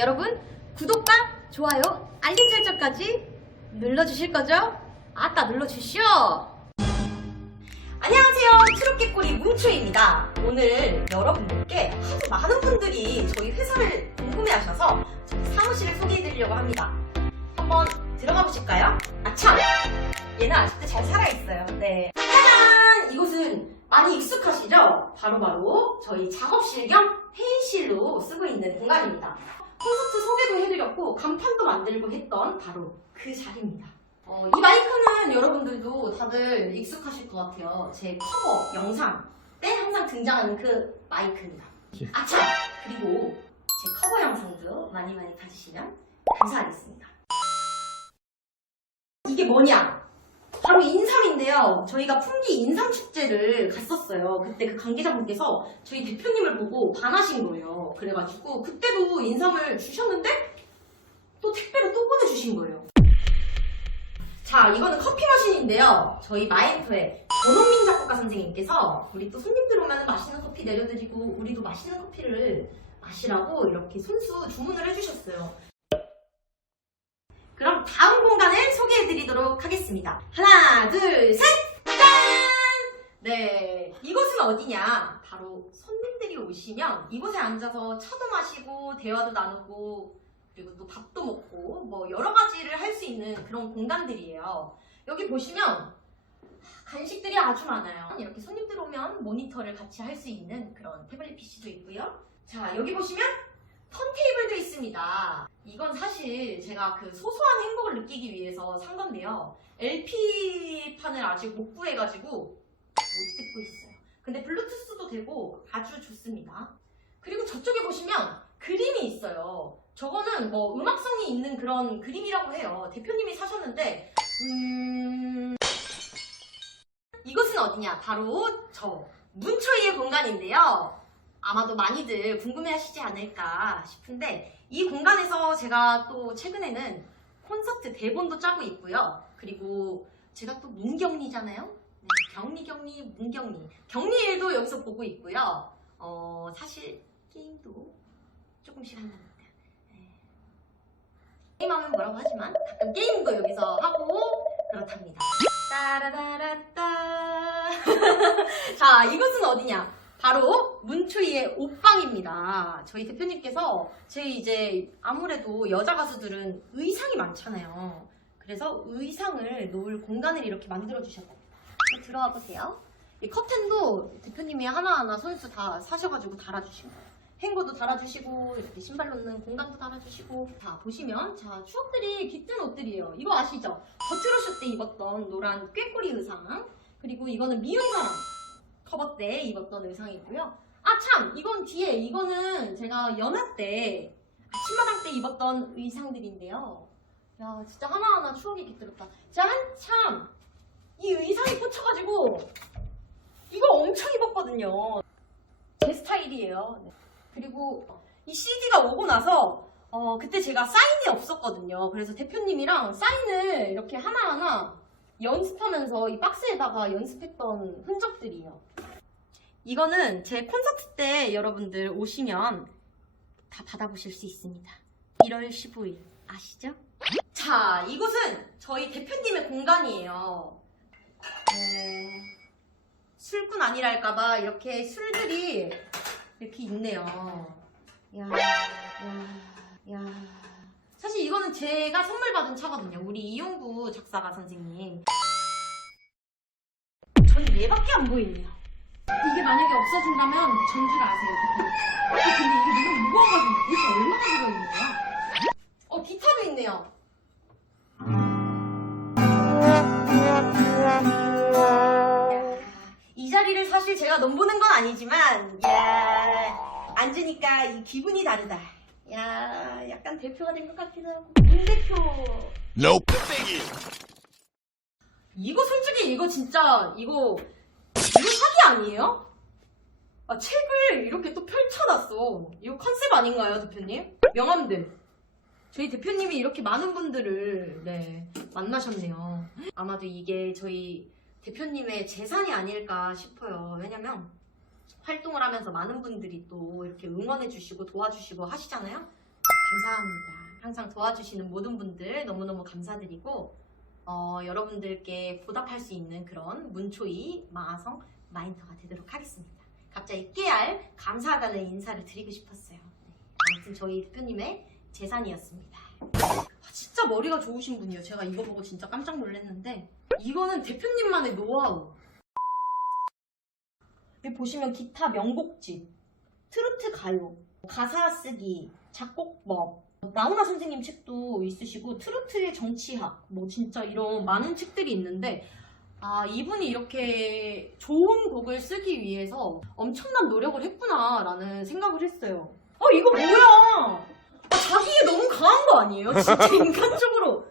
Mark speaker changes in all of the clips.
Speaker 1: 여러분 구독과 좋아요, 알림 설정까지 눌러주실 거죠? 아따 눌러주시오. 안녕하세요. 트롯개꼬리 뭉초입니다. 오늘 여러분들께 하도 많은 분들이 저희 회사를 궁금해하셔서 저희 사무실을 소개해드리려고 합니다. 한번 들어가 보실까요? 아 참! 얘는 아직도 잘 살아있어요. 네. 짜잔! 이곳은 많이 익숙하시죠? 바로바로 저희 작업실 겸 회의실로 쓰고 있는 공간입니다. 콘서트 소개도 해드렸고 간판도 만들고 했던 바로 그 자리입니다. 어, 이 마이크는 여러분들도 다들 익숙하실 것 같아요. 제 커버 영상 때 항상 등장하는 그 마이크입니다. 아참! 그리고 제 커버 영상도 많이 많이 봐주시면 감사하겠습니다. 이게 뭐냐? 바로 인삼인데요. 저희가 풍기 인삼 축제를 갔었어요. 그때 그 관계자분께서 저희 대표님을 보고 반하신 거예요. 그래가지고 그때도 인삼을 주셨는데 또 택배로 또 보내주신 거예요. 자, 이거는 커피 머신인데요. 저희 마인터의 권원민 작곡가 선생님께서 우리 또 손님들 오면 맛있는 커피 내려드리고 우리도 맛있는 커피를 마시라고 이렇게 손수 주문을 해주셨어요. 그럼 다음 공간을 소개해 드리도록 하겠습니다. 하나, 둘, 셋! 짠! 네, 이곳은 어디냐? 바로 손님들이 오시면 이곳에 앉아서 차도 마시고 대화도 나누고 그리고 또 밥도 먹고 뭐 여러 가지를 할 수 있는 그런 공간들이에요. 여기 보시면 간식들이 아주 많아요. 이렇게 손님들 오면 모니터를 같이 할 수 있는 그런 태블릿 PC도 있고요. 자, 여기 보시면 턴테이블도 있습니다. 이건 사실 제가 그 소소한 행복을 느끼기 위해서 산 건데요. LP판을 아직 못 구해가지고 못 듣고 있어요. 근데 블루투스도 되고 아주 좋습니다. 그리고 저쪽에 보시면 그림이 있어요. 저거는 뭐 음악성이 있는 그런 그림이라고 해요. 대표님이 사셨는데, 음, 이곳은 어디냐? 바로 저 문초이의 공간인데요. 아마도 많이들 궁금해 하시지 않을까 싶은데 이 공간에서 제가 또 최근에는 콘서트 대본도 짜고 있고요. 그리고 제가 또 문경리잖아요. 네, 경리 경리 문경리 경리일도 여기서 보고 있고요. 어 사실 게임도 조금씩 합니다. 네. 게임하면 뭐라고 하지만 가끔 게임도 여기서 하고 그렇답니다. 따라라라따 자 이곳은 어디냐? 바로 문초이의 옷방입니다. 저희 대표님께서 제 이제 아무래도 여자 가수들은 의상이 많잖아요. 그래서 의상을 놓을 공간을 이렇게 만들어 주셨답니다. 들어와 보세요. 이 커튼도 대표님이 하나하나 손수 다 사셔가지고 달아주신 거예요. 행거도 달아주시고 이렇게 신발 놓는 공간도 달아주시고 자 보시면 자 추억들이 깃든 옷들이에요. 이거 아시죠? 버트로쇼 때 입었던 노란 꾀꼬리 의상 그리고 이거는 미용사랑 커버 때 입었던 의상이고요. 아 참 이건 뒤에 이거는 제가 연하 때 아침마당 때 입었던 의상들인데요. 야 진짜 하나하나 추억이 깃들었다. 제가 한참 이 의상이 꽂혀가지고 이거 엄청 입었거든요. 제 스타일이에요. 네. 그리고 이 CD가 오고 나서 어, 그때 제가 사인이 없었거든요. 그래서 대표님이랑 사인을 이렇게 하나하나 연습하면서 이 박스에다가 연습했던 흔적들이에요. 이거는 제 콘서트 때 여러분들 오시면 다 받아보실 수 있습니다. 1월 15일 아시죠? 자, 이곳은 저희 대표님의 공간이에요. 네, 술꾼 아니랄까봐 이렇게 술들이 이렇게 있네요. 야, 야, 야. 사실 이거는 제가 선물 받은 차거든요. 우리 이용구 작사가 선생님. 전 얘밖에 안 보이네요. 이게 만약에 없어진다면 전줄 아세요. 아, 근데 이게 너무 무거워가지고 도대체 얼마나 들어있는 거야? 어, 기타도 있네요. 이 자리를 사실 제가 넘보는 건 아니지만, 야 앉으니까 이 기분이 다르다. 야 약간 대표가 된 것 같기도 하고. 문 대표.
Speaker 2: Nope.
Speaker 1: 이거 솔직히 이거 진짜 이거 아니에요? 아 책을 이렇게 또 펼쳐놨어. 이거 컨셉 아닌가요, 대표님? 명함들. 저희 대표님이 이렇게 많은 분들을 네 만나셨네요. 아마도 이게 저희 대표님의 재산이 아닐까 싶어요. 왜냐면 활동을 하면서 많은 분들이 또 이렇게 응원해주시고 도와주시고 하시잖아요. 감사합니다. 항상 도와주시는 모든 분들 너무너무 감사드리고 어, 여러분들께 보답할 수 있는 그런 문초이 마성 마인터가 되도록 하겠습니다. 갑자기 깨알 감사하다는 인사를 드리고 싶었어요. 네. 아무튼 저희 대표님의 재산이었습니다. 아, 진짜 머리가 좋으신 분이에요. 제가 이거 보고 진짜 깜짝 놀랐는데 이거는 대표님만의 노하우. 여기 보시면 기타 명곡집, 트로트 가요, 가사 쓰기, 작곡법, 나훈아 선생님 책도 있으시고 트로트의 정치학, 뭐 진짜 이런 많은 책들이 있는데 아 이분이 이렇게 좋은 곡을 쓰기 위해서 엄청난 노력을 했구나라는 생각을 했어요. 어 이거 뭐야? 아, 자기에 너무 강한 거 아니에요? 진짜 인간적으로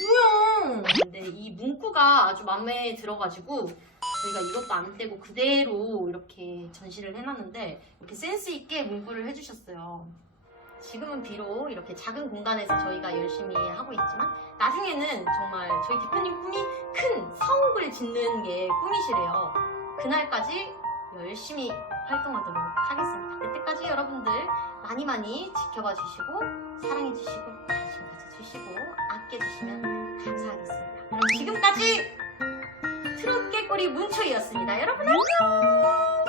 Speaker 1: 뭐야? 근데 이 문구가 아주 마음에 들어가지고 저희가 이것도 안 떼고 그대로 이렇게 전시를 해놨는데 이렇게 센스 있게 문구를 해주셨어요. 지금은 비록 이렇게 작은 공간에서 저희가 열심히 하고 있지만 나중에는 정말 저희 대표님 꿈이 큰 사옥을 짓는 게 꿈이시래요. 그날까지 열심히 활동하도록 하겠습니다. 그때까지 여러분들 많이 많이 지켜봐 주시고 사랑해 주시고 관심 가져 주시고 아껴 주시면 감사하겠습니다. 그럼 지금까지 트롯 깨꼬리 문초이였습니다. 여러분 안녕!